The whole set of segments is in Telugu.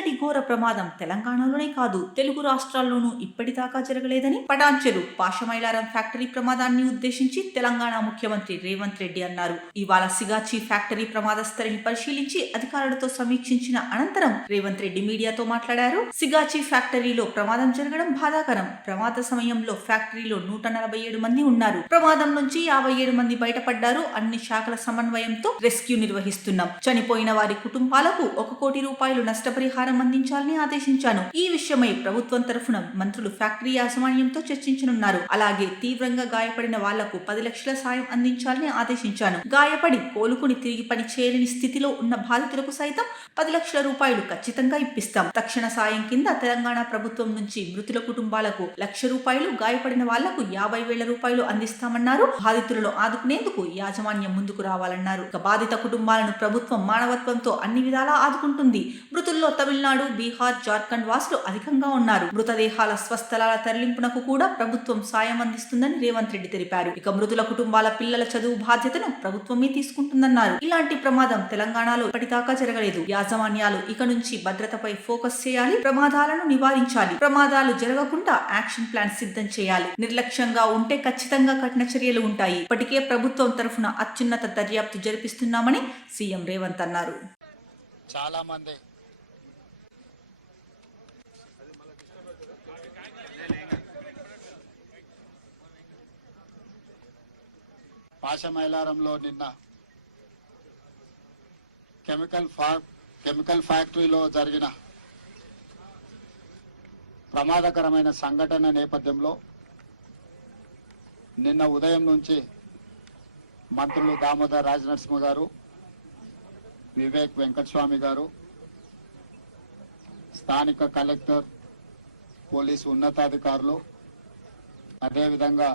ఇంతటి ఘోర ప్రమాదం తెలంగాణలోనే కాదు తెలుగు రాష్ట్రాల్లోనూ ఇప్పటిదాకా జరగలేదని పటాన్చెరు పాషమైలారం ఫ్యాక్టరీ ప్రమాదాన్ని ఉద్దేశించి తెలంగాణ ముఖ్యమంత్రి రేవంత్ రెడ్డి అన్నారు. ఇవాళ సిగాచి ఫ్యాక్టరీ ప్రమాద స్థలిని పరిశీలించి అధికారులతో సమీక్షించిన అనంతరం రేవంత్ రెడ్డి మీడియాతో మాట్లాడారు. సిగాచి ఫ్యాక్టరీలో ప్రమాదం జరగడం బాధాకరం. ప్రమాద సమయంలో ఫ్యాక్టరీలో 147 మంది ఉన్నారు. ప్రమాదం నుంచి 57 మంది బయటపడ్డారు. అన్ని శాఖల సమన్వయంతో రెస్క్యూ నిర్వహిస్తున్నాం. చనిపోయిన వారి కుటుంబాలకు 1 కోటి రూపాయలు నష్టపరిహారం అందించాలని ఆదేశించాను. ఈ విషయమై ప్రభుత్వం తరఫున మంత్రులు ఫ్యాక్టరీ యాజమాన్యంతో చర్చించనున్నారు. అలాగే తీవ్రంగా గాయపడిన వాళ్లకు 10 లక్షల సాయం అందించాలని ఆదేశించాను. గాయపడి కోలుకుని తిరిగి పని చేయలేని స్థితిలో ఉన్న బాధితులకు సైతం 10 లక్షల రూపాయలు ఖచ్చితంగా ఇప్పిస్తాం. తక్షణ సాయం కింద తెలంగాణ ప్రభుత్వం నుంచి మృతుల కుటుంబాలకు 1,00,000 రూపాయలు, గాయపడిన వాళ్లకు 50,000 రూపాయలు అందిస్తామన్నారు. బాధితులను ఆదుకునేందుకు యాజమాన్యం ముందుకు రావాలన్నారు. బాధిత కుటుంబాలను ప్రభుత్వం మానవత్వంతో అన్ని విధాలా ఆదుకుంటుంది. మృతుల్లో తమిళనాడు, బీహార్, జార్ఖండ్ వాసులు అధికంగా ఉన్నారు. మృతదేహాల స్వస్థలాల తరలింపునకు కూడా ప్రభుత్వం సాయం అందిస్తుందని రేవంత్ రెడ్డి తెలిపారు. ఇక మృతుల కుటుంబాల పిల్లల చదువు బాధ్యతను ప్రభుత్వమే తీసుకుంటుందన్నారు. ఇలాంటి ప్రమాదం తెలంగాణలో ఇప్పటిదాకా జరగలేదు. యాజమాన్యాలు ఇక నుంచి భద్రతపై ఫోకస్ చేయాలి. ప్రమాదాలను నివారించాలి. ప్రమాదాలు జరగకుండా యాక్షన్ ప్లాన్ సిద్ధం చేయాలి. నిర్లక్ష్యంగా ఉంటే ఖచ్చితంగా కఠిన చర్యలు ఉంటాయి. ఇప్పటికే ప్రభుత్వం తరఫున అత్యున్నత దర్యాప్తు జరిపిస్తున్నామని సీఎం రేవంత్ అన్నారు. చాలా మంది పాషమైలారంలో నిన్న కెమికల్ ఫ్యాక్టరీలో జరిగిన ప్రమాదకరమైన సంఘటన నేపథ్యంలో నిన్న ఉదయం నుంచి మంత్రులు దామోదర్ రాజనరసింహ గారు, వివేక్ వెంకటస్వామి గారు, స్థానిక కలెక్టర్, పోలీసు ఉన్నతాధికారులు, అదేవిధంగా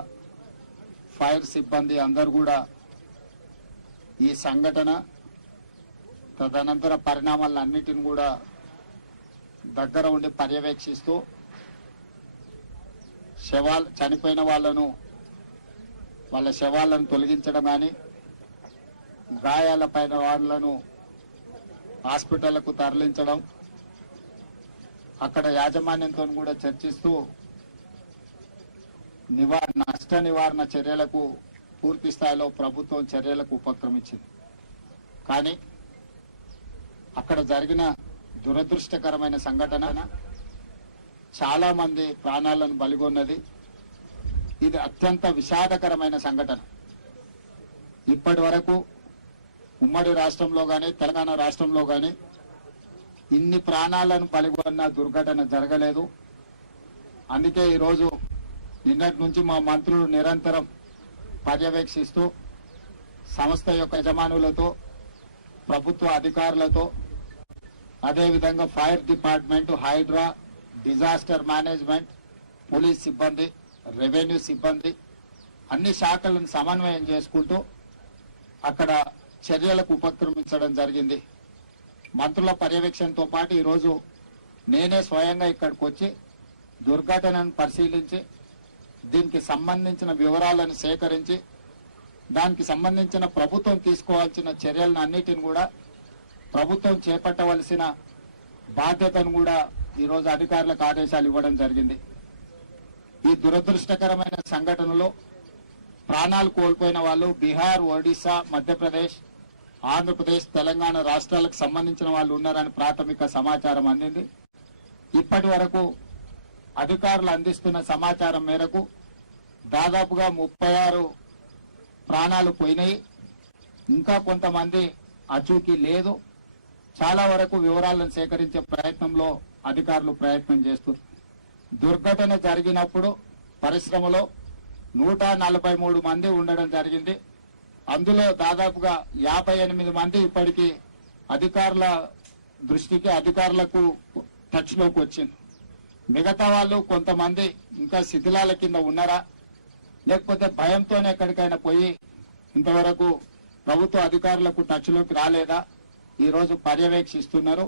ఫైర్ సిబ్బంది అందరూ కూడా ఈ సంఘటన తదనంతర పరిణామాలన్నిటిని కూడా దగ్గర ఉండి పర్యవేక్షిస్తూ చనిపోయిన వాళ్ళ శవాలను తొలగించడం కానీ, గాయాలపైన వాళ్ళను హాస్పిటళ్లకు తరలించడం, అక్కడ యాజమాన్యంతో కూడా చర్చిస్తూ నష్ట నివారణ చర్యలకు పూర్తి స్థాయిలో ప్రభుత్వం చర్యలకు ఉపక్రమించింది. కానీ అక్కడ జరిగిన దురదృష్టకరమైన సంఘటన చాలా మంది ప్రాణాలను బలిగొన్నది. ఇది అత్యంత విషాదకరమైన సంఘటన. ఇప్పటి వరకు ఉమ్మడి రాష్ట్రంలో కానీ తెలంగాణ రాష్ట్రంలో కానీ ఇన్ని ప్రాణాలను బలిగొన్న దుర్ఘటన జరగలేదు. అందుకే ఈరోజు నిన్నటి నుంచి మా మంత్రులు నిరంతరం పర్యవేక్షిస్తూ సంస్థ యొక్క యజమానులతో, ప్రభుత్వ అధికారులతో, అదేవిధంగా fire department, HYDRAA, disaster management, police సిబ్బంది, రెవెన్యూ సిబ్బంది అన్ని శాఖలను సమన్వయం చేసుకుంటూ అక్కడ చర్యలకు ఉపక్రమించడం జరిగింది. మంత్రుల పర్యవేక్షణతో పాటు ఈరోజు నేనే స్వయంగా ఇక్కడికి వచ్చి దుర్ఘటనను పరిశీలించి దీనికి సంబంధించిన వివరాలను సేకరించి దానికి సంబంధించిన ప్రభుత్వం తీసుకోవాల్సిన చర్యలను అన్నిటిని కూడా ప్రభుత్వం చేపట్టవలసిన బాధ్యతను కూడా ఈరోజు అధికారులకు ఆదేశాలు ఇవ్వడం జరిగింది. ఈ దురదృష్టకరమైన సంఘటనలో ప్రాణాలు కోల్పోయిన వాళ్ళు బీహార్, ఒడిశా, మధ్యప్రదేశ్, ఆంధ్రప్రదేశ్, తెలంగాణ రాష్ట్రాలకు సంబంధించిన వాళ్ళు ఉన్నారని ప్రాథమిక సమాచారం అందింది. ఇప్పటి వరకు అధికారులు అందిస్తున్న సమాచారం మేరకు దాదాపుగా 36 ప్రాణాలు పోయినాయి. ఇంకా కొంతమంది అచూకీ లేదు. చాలా వరకు వివరాలను సేకరించే ప్రయత్నంలో అధికారులు ప్రయత్నం చేస్తున్నారు. దుర్ఘటన జరిగినప్పుడు పరిశ్రమలో 143 మంది ఉండడం జరిగింది. అందులో దాదాపుగా 58 మంది ఇప్పటికీ అధికారుల దృష్టికి, అధికారులకు టచ్లోకి వచ్చింది. మిగతా వాళ్ళు కొంతమంది ఇంకా శిథిలాల కింద ఉన్నారా, లేకపోతే భయంతోనే ఎక్కడికైనా పోయి ఇంతవరకు ప్రభుత్వ అధికారులకు టచ్లోకి రాలేదా, ఈరోజు పర్యవేక్షిస్తున్నారు.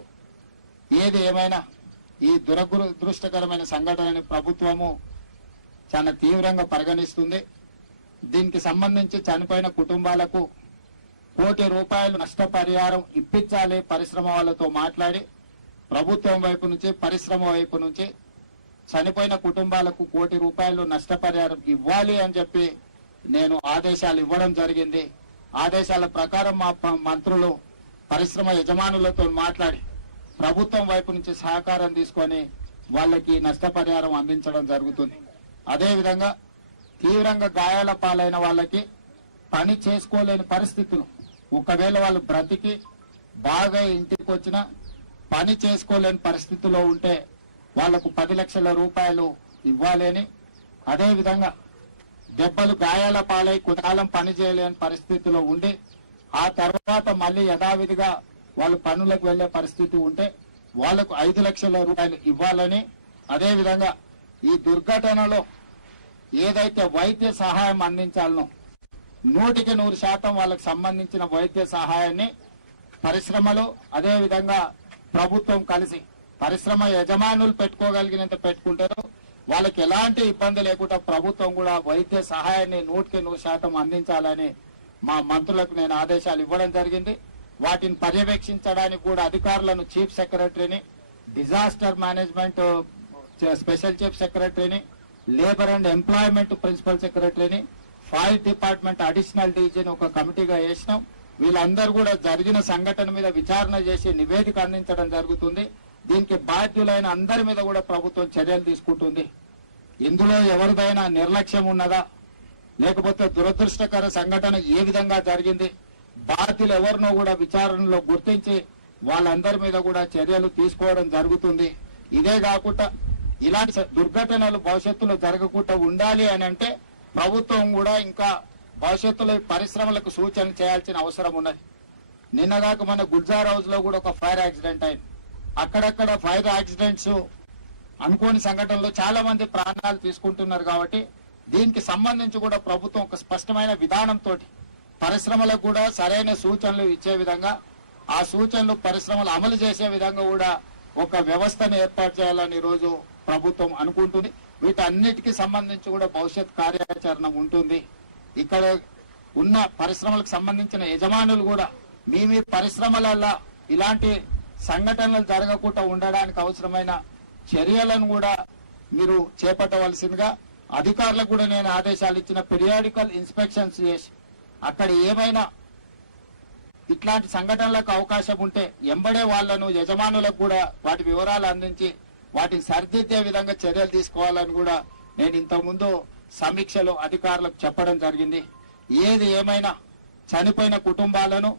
ఏది ఏమైనా ఈ దురదృష్టకరమైన సంఘటనని ప్రభుత్వము చాలా తీవ్రంగా పరిగణిస్తుంది. దీనికి సంబంధించి చనిపోయిన కుటుంబాలకు 1 కోటి రూపాయలు నష్టపరిహారం ఇప్పించాలి. పరిశ్రమ వాళ్ళతో మాట్లాడి ప్రభుత్వం వైపు నుంచి, పరిశ్రమ వైపు నుంచి చనిపోయిన కుటుంబాలకు ₹1 కోటి నష్టపరిహారం ఇవ్వాలి అని చెప్పి నేను ఆదేశాలు ఇవ్వడం జరిగింది. ఆదేశాల ప్రకారం మా మంత్రులు పరిశ్రమ యజమానులతో మాట్లాడి ప్రభుత్వం వైపు నుంచి సహకారం తీసుకొని వాళ్ళకి నష్టపరిహారం అందించడం జరుగుతుంది. అదేవిధంగా తీవ్రంగా గాయాల పాలైన వాళ్ళకి పని చేసుకోలేని పరిస్థితులు, ఒకవేళ వాళ్ళు బ్రతికి బాగా ఇంటికి వచ్చినా పని చేసుకోలేని పరిస్థితిలో ఉంటే వాళ్లకు ₹10 లక్షల ఇవ్వాలి అని, అదేవిధంగా దెబ్బలు గాయాల పాలై కొంతకాలం పని చేయలేని పరిస్థితిలో ఉండి ఆ తర్వాత మళ్ళీ యథావిధిగా వాళ్ళు పనులకు వెళ్లే పరిస్థితి ఉంటే వాళ్లకు ₹5 లక్షల ఇవ్వాలని, అదేవిధంగా ఈ దుర్ఘటనలో ఏదైతే వైద్య సహాయం అందించాలనో 100% వాళ్ళకు సంబంధించిన వైద్య సహాయాన్ని పరిశ్రమలు అదేవిధంగా ప్రభుత్వం కలిసి పరిశ్రమ యజమానులు పెట్టుకోగలిగినంత పెట్టుకుంటారు. వాళ్ళకి ఎలాంటి ఇబ్బంది లేకుండా ప్రభుత్వం కూడా వైద్య సహాయాన్ని 100% అందించాలని మా మంత్రులకు నేను ఆదేశాలు ఇవ్వడం జరిగింది. వాటిని పర్యవేక్షించడానికి కూడా అధికారులను చీఫ్ సెక్రటరీని, డిజాస్టర్ మేనేజ్మెంట్ స్పెషల్ చీఫ్ సెక్రటరీని, లేబర్ అండ్ ఎంప్లాయ్మెంట్ ప్రిన్సిపల్ సెక్రటరీని, ఫైర్ డిపార్ట్మెంట్ అడిషనల్ డీజీని ఒక కమిటీగా వేసినాం. వీళ్ళందరూ కూడా జరిగిన సంఘటన మీద విచారణ చేసి నివేదిక అందించడం జరుగుతుంది. దీనికి బాధ్యులైన అందరి మీద కూడా ప్రభుత్వం చర్యలు తీసుకుంటుంది. ఇందులో ఎవరిదైనా నిర్లక్ష్యం ఉన్నదా, లేకపోతే దురదృష్టకర సంఘటన ఏ విధంగా జరిగింది, బాధ్యులు ఎవరినో కూడా విచారణలో గుర్తించి వాళ్ళందరి మీద కూడా చర్యలు తీసుకోవడం జరుగుతుంది. ఇదే కాకుండా ఇలాంటి దుర్ఘటనలు భవిష్యత్తులో జరగకుండా ఉండాలి అని అంటే ప్రభుత్వం కూడా ఇంకా భవిష్యత్తులో పరిశ్రమలకు సూచనలు చేయాల్సిన అవసరం ఉన్నది. నిన్నగాక మన గుల్జార్ హౌస్ లో కూడా ఒక ఫైర్ యాక్సిడెంట్ అయింది. అక్కడక్కడ ఫైర్ యాక్సిడెంట్స్ అనుకోని సంఘటనలో చాలా మంది ప్రాణాలు తీసుకుంటున్నారు. కాబట్టి దీనికి సంబంధించి కూడా ప్రభుత్వం ఒక స్పష్టమైన విధానంతో పరిశ్రమలకు కూడా సరైన సూచనలు ఇచ్చే విధంగా, ఆ సూచనలు పరిశ్రమలు అమలు చేసే విధంగా కూడా ఒక వ్యవస్థను ఏర్పాటు చేయాలని ఈరోజు ప్రభుత్వం అనుకుంటుంది. వీటన్నిటికీ సంబంధించి కూడా భవిష్యత్ కార్యాచరణ ఉంటుంది. ఇక్కడ ఉన్న పరిశ్రమలకు సంబంధించిన యజమానులు కూడా మీ పరిశ్రమలలో ఇలాంటి సంఘటనలు జరగకుండా ఉండడానికి అవసరమైన చర్యలను కూడా మీరు చేపట్టవలసిందిగా అధికారులకు కూడా నేను ఆదేశాలు ఇచ్చిన. పీరియాడికల్ ఇన్స్పెక్షన్స్ చేసి అక్కడ ఏమైనా ఇట్లాంటి సంఘటనలకు అవకాశం ఉంటే ఎంబడే వాళ్లను యజమానులకు కూడా వాటి వివరాలు అందించి వాటిని సరిదిద్దే విధంగా చర్యలు తీసుకోవాలని కూడా నేను ఇంతకుముందు సమీక్షలో అధికారులకు చెప్పడం జరిగింది. ఏది ఏమైనా చనిపోయిన కుటుంబాలను,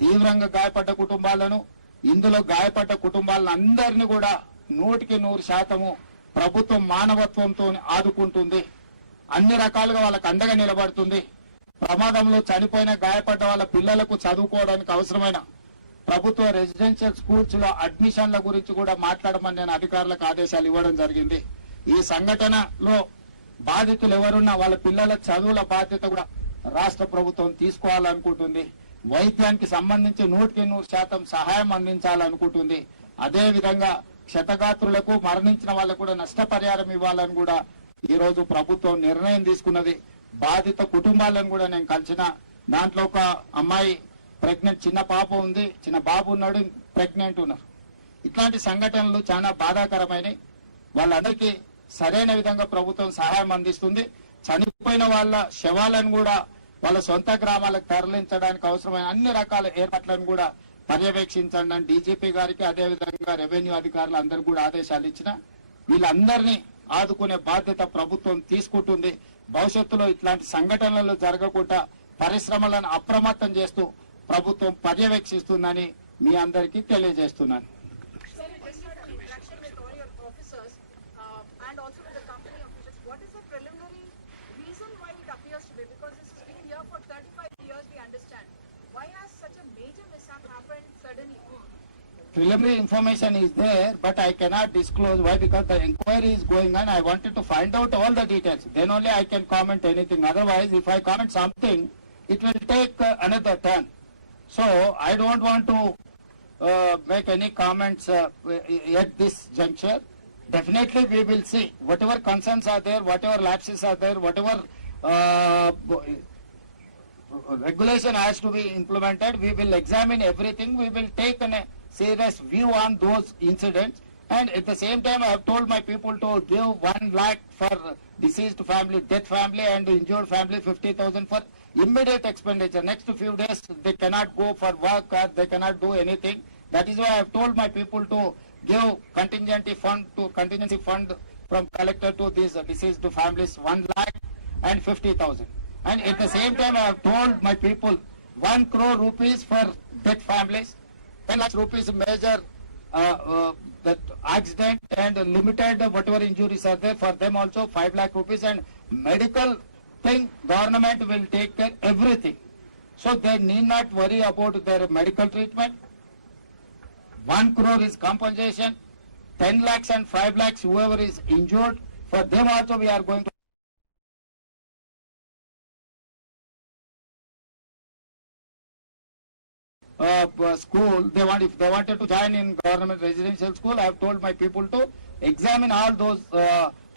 తీవ్రంగా గాయపడ్డ కుటుంబాలను, ఇందులో గాయపడ్డ కుటుంబాలను అందరినీ కూడా 100% ప్రభుత్వం మానవత్వంతో ఆదుకుంటుంది. అన్ని రకాలుగా వాళ్ళకు అండగా నిలబడుతుంది. ప్రమాదంలో చనిపోయిన గాయపడ్డ వాళ్ళ పిల్లలకు చదువుకోవడానికి అవసరమైన ప్రభుత్వ రెసిడెన్షియల్ స్కూల్స్ లో అడ్మిషన్ల గురించి కూడా మాట్లాడమని నేను అధికారులకు ఆదేశాలు ఇవ్వడం జరిగింది. ఈ సంఘటనలో బాధితులు ఎవరున్నా వాళ్ళ పిల్లల చదువుల బాధ్యత కూడా రాష్ట్ర ప్రభుత్వం తీసుకోవాలనుకుంటుంది. వైద్యానికి సంబంధించి 100% సహాయం అందించాలనుకుంటుంది. అదే విధంగా క్షతగాత్రులకు, మరణించిన వాళ్ళకు కూడా నష్టపరిహారం ఇవ్వాలని కూడా ఈ రోజు ప్రభుత్వం నిర్ణయం తీసుకున్నది. బాధిత కుటుంబాలను కూడా నేను కలిసిన. దాంట్లో ఒక అమ్మాయి ప్రెగ్నెంట్, చిన్న పాప ఉంది, చిన్న బాబు ఉన్నాడు, ప్రెగ్నెంట్ ఉన్నారు. ఇట్లాంటి సంఘటనలు చాలా బాధాకరమైనవి. వాళ్ళందరికీ సరైన విధంగా ప్రభుత్వం సహాయం అందిస్తుంది. చనిపోయిన వాళ్ళ శవాలను కూడా వాళ్ళ సొంత గ్రామాలకు తరలించడానికి అవసరమైన అన్ని రకాల ఏర్పాట్లను కూడా పర్యవేక్షించండి అని డీజీపీ గారికి, అదేవిధంగా రెవెన్యూ అధికారులు అందరూ కూడా ఆదేశాలు ఇచ్చిన. వీళ్ళందరినీ ఆదుకునే బాధ్యత ప్రభుత్వం తీసుకుంటుంది. భవిష్యత్తులో ఇట్లాంటి సంఘటనలు జరగకుండా పరిశ్రమలను అప్రమత్తం చేస్తూ ప్రభుత్వం పర్యవేక్షిస్తుందని మీ అందరికీ తెలియజేస్తున్నాను. Preliminary information is there, but I cannot disclose. Why? Because the inquiry is going on. I wanted to find out all the details. Then only I can comment anything. Otherwise, if I comment something, it will take another turn. So I don't want to make any comments at this juncture. Definitely, we will see whatever concerns are there, whatever lapses are there, whatever regulation has to be implemented. We will examine everything. We will take serious view on those incidents. And at the same time, I have told my people to give 1 lakh for deceased family, death family, and injured family 50,000 for immediate expenditure. Next few days, they cannot go for work or they cannot do anything. That is why I have told my people to give contingency fund from collector to these deceased families 1 lakh and 50,000. And at the same time, I have told my people 1 crore rupees for death families, 10 lakhs rupees major that accident and limited whatever injuries are there for them also 5 lakh rupees, and medical thing government will take care everything. So they need not worry about their medical treatment. 1 crore is compensation, 10 lakhs and 5 lakhs whoever is injured, for them also we are going to school. If they wanted to join in government residential school, I have told my people to examine all those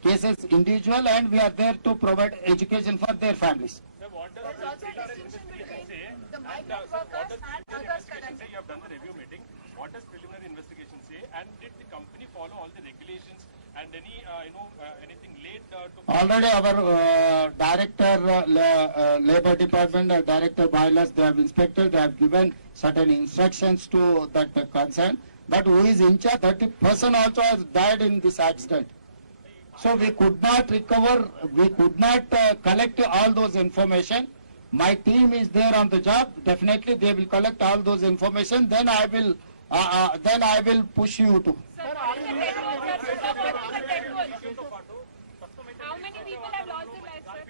cases individual, and we are there to provide education for their families. What does the preliminary investigation say? And what does preliminary investigation say? You have done the review meeting. What does preliminary investigation say? And did the company follow all the regulations and any anything late to? Already our director labor department, director bylaws, they have inspected, they have given certain instructions to that concern. But who is in charge? 30% also has died in this accident. So we could not recover, we could not collect all those information. My team is there on the job. Definitely they will collect all those information. Then I will push you to. How many people have lost their lives, sir?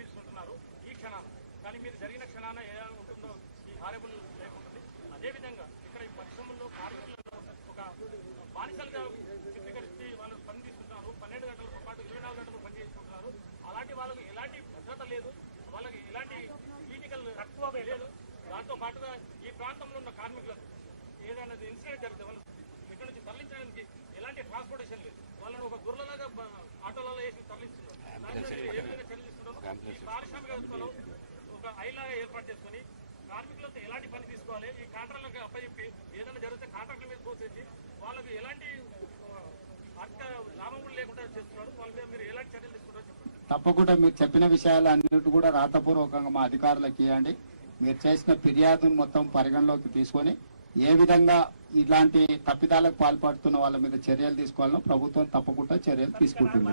ఈ క్షణాన కానీ మీరు జరిగిన క్షణాన ఎలా ఉంటుందో ఈ హారబుల్ లేకుంటుంది. అదేవిధంగా ఇక్కడ ఈ పరిశ్రమల్లో కార్మికులను ఒక బానిసలుగా చిత్రీకరించి వాళ్ళు పని తీసుకుంటున్నారు. 12 గంటలతో పాటు 24 గంటలు పని చేసుకుంటున్నారు. అలాంటి వాళ్ళకి ఎలాంటి భద్రత లేదు, వాళ్ళకి ఎలాంటి ఫిజికల్ తక్కువ లేదు. దాంతో పాటుగా ఈ ప్రాంతంలో ఉన్న కార్మికులకు ఏదైనా ఇన్సిడెంట్ జరిగితే వాళ్ళు ఇక్కడ నుంచి తరలించడానికి ఎలాంటి ట్రాన్స్పోర్టేషన్ లేదు. వాళ్ళని ఒక గుర్రలాగా ఆటోలలో వేసి తరలిస్తున్నారు. ఏ విధంగా చర్యలిస్తున్నారు? ఈ పారిశ్రామిక వ్యవస్థలో ఒక ఐలాగా ఏర్పాటు చేసుకుని కార్మికులతో ఎలాంటి పని తీసుకోవాలి, ఈ కాంట్రాక్టులకు అప్పచెప్పి ఏదైనా జరిగితే కాంట్రాక్టుల మీద తోసేసి వాళ్ళకి ఎలాంటి అర్థ లాభం కూడా లేకుండా చేస్తున్నారు. వాళ్ళ మీద మీరు ఎలాంటి చర్యలు తీసుకుంటారో చెప్పండి. తప్పకుండా మీరు చెప్పిన విషయాలు అన్నిటి కూడా రాతపూర్వకంగా మా అధికారులకు ఇవ్వండి. మీరు చేసిన ఫిర్యాదును మొత్తం పరిగణలోకి తీసుకొని ఏ విధంగా ఇలాంటి తప్పిదాలకు పాల్పడుతున్న వాళ్ళ మీద చర్యలు తీసుకోవాలో ప్రభుత్వం తప్పకుండా చర్యలు తీసుకుంటుంది.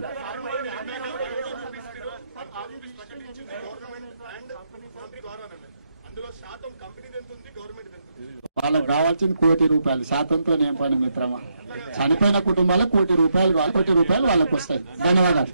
వాళ్ళకి రావాల్సింది 1 కోటి రూపాయలు. శాతంతో ఏం పని మిత్రమా? చనిపోయిన కుటుంబాలకు 1 కోటి రూపాయలు కావాలి. 1 కోటి రూపాయలు వాళ్ళకి వస్తాయి. ధన్యవాదాలు.